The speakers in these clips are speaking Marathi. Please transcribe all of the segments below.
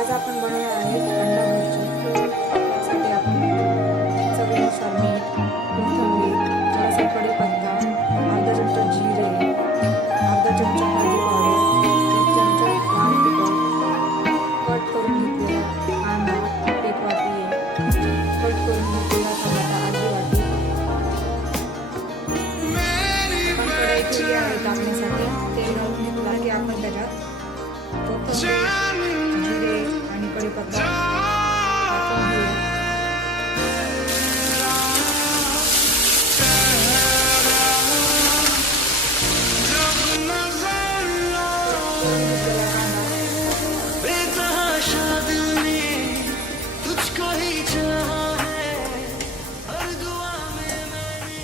आज आपण बनवणार आहे अंडा भुर्जी। त्यासाठी आपण चवीनुसार मीठ, कोथिंबीर, थोडासा कढीपत्ता, अर्धा चमचा जिरे, अर्धा चमचा हळदी पावडर, 1 चमचा लाल तिखट, कट करून घेतलेला कांदा 1 वाटी आहे, कट करून घेतलेला टमाटा अर्धी वाटी। आपण कढई ठेवली आहे टाकण्यासाठी। तेल घालून घेतला की आपण त्याच्यात कोथिंबीर, जिरे आणि कढीपत्ता टाकून घेऊया।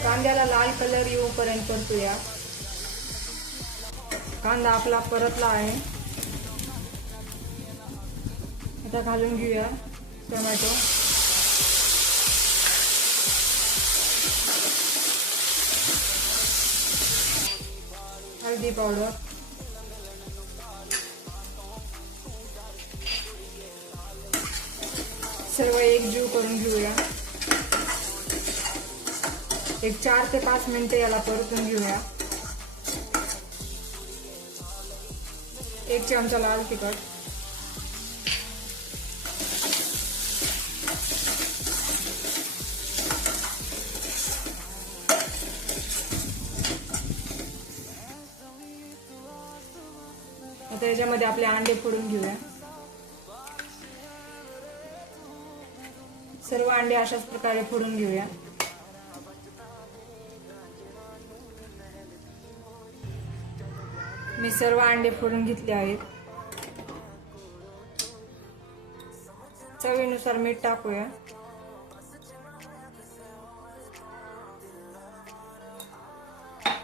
कांद्याला लाल कलर येऊपर्यंत परतूया। कांदा आपला परतला आहे। आता घालून घेऊया टोमॅटो। हळदी पावडर, सर्व एकजीव करून घेऊया। एक 4 ते 5 मिनिटे याला परतून घेऊया। 1 चमचा लाल तिखट, आता याच्यामध्ये आपले अंडे फोडून घेऊया। सर्व अंडे अशाच प्रकारे फोडून घेऊया। मी सर्व अंडे फोडून घेतले आहेत। चवीनुसार मीठ टाकूया।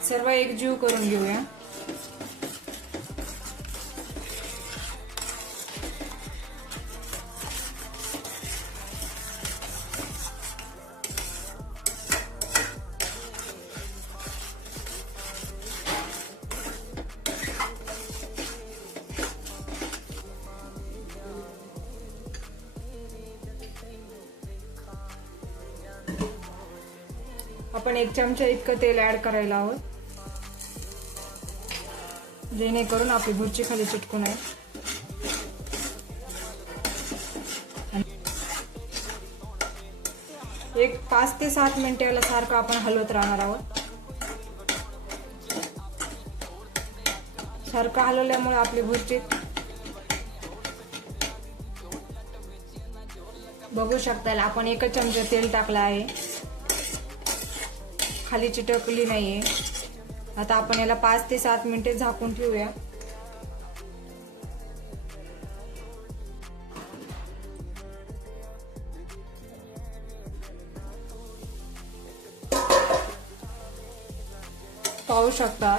सर्व एकजीव करून घेऊया। आपण 1 चमचा इतकं तेल ऍड करायला हवं, जेणेकरून आपली भुर्जी खाली चिटकू नये। एक 5 ते 7 मिनिटे याला सारखं आपण हलवत राहणार आहोत। सारखं हलवल्यामुळे आपली भुर्जी बघू शकता। आपण 1 चमचा तेल टाकलं आहे, खाली चिटकली नाहीये। आता आपण याला 5 ते 7 मिनिटे झाकून ठेवूया। पाहू शकता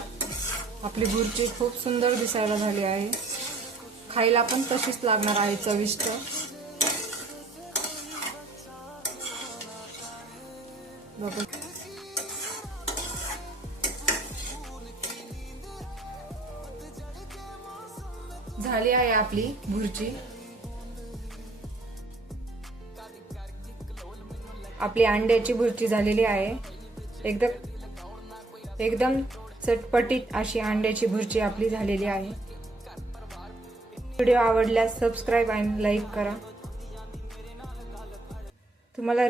आपली भुर्जी खूप सुंदर दिसायला झाली आहे। खायला पण तशीच लागणार आहे, चविष्ट। बघू झाली आहे आपली भुर्जी। आपली अंड्याची भुर्जी झालेली आहे। एकदम चटपटीत अशी अंड्याची भुर्जी आपली झालेली आहे। व्हिडिओ आवडल्यास सबस्क्राईब आणि लाईक करा। तुम्हाला